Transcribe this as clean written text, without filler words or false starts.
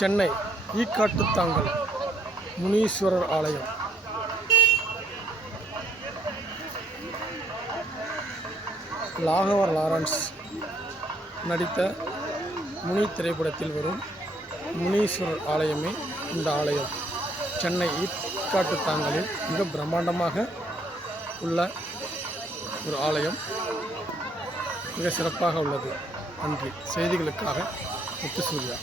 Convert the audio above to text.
சென்னை ஈக்காட்டுத்தாங்கல் முனீஸ்வரர் ஆலயம். ராகவா லாரன்ஸ் நடித்த முனி திரைப்படத்தில் வரும் முனீஸ்வரர் ஆலயமே இந்த ஆலயம். சென்னை ஈக்காட்டுத்தாங்கலில் மிக பிரம்மாண்டமாக உள்ள ஒரு ஆலயம். மிக சிறப்பாக உள்ளது. நன்றி. செய்திகளுக்காக முத்துசூர்யா.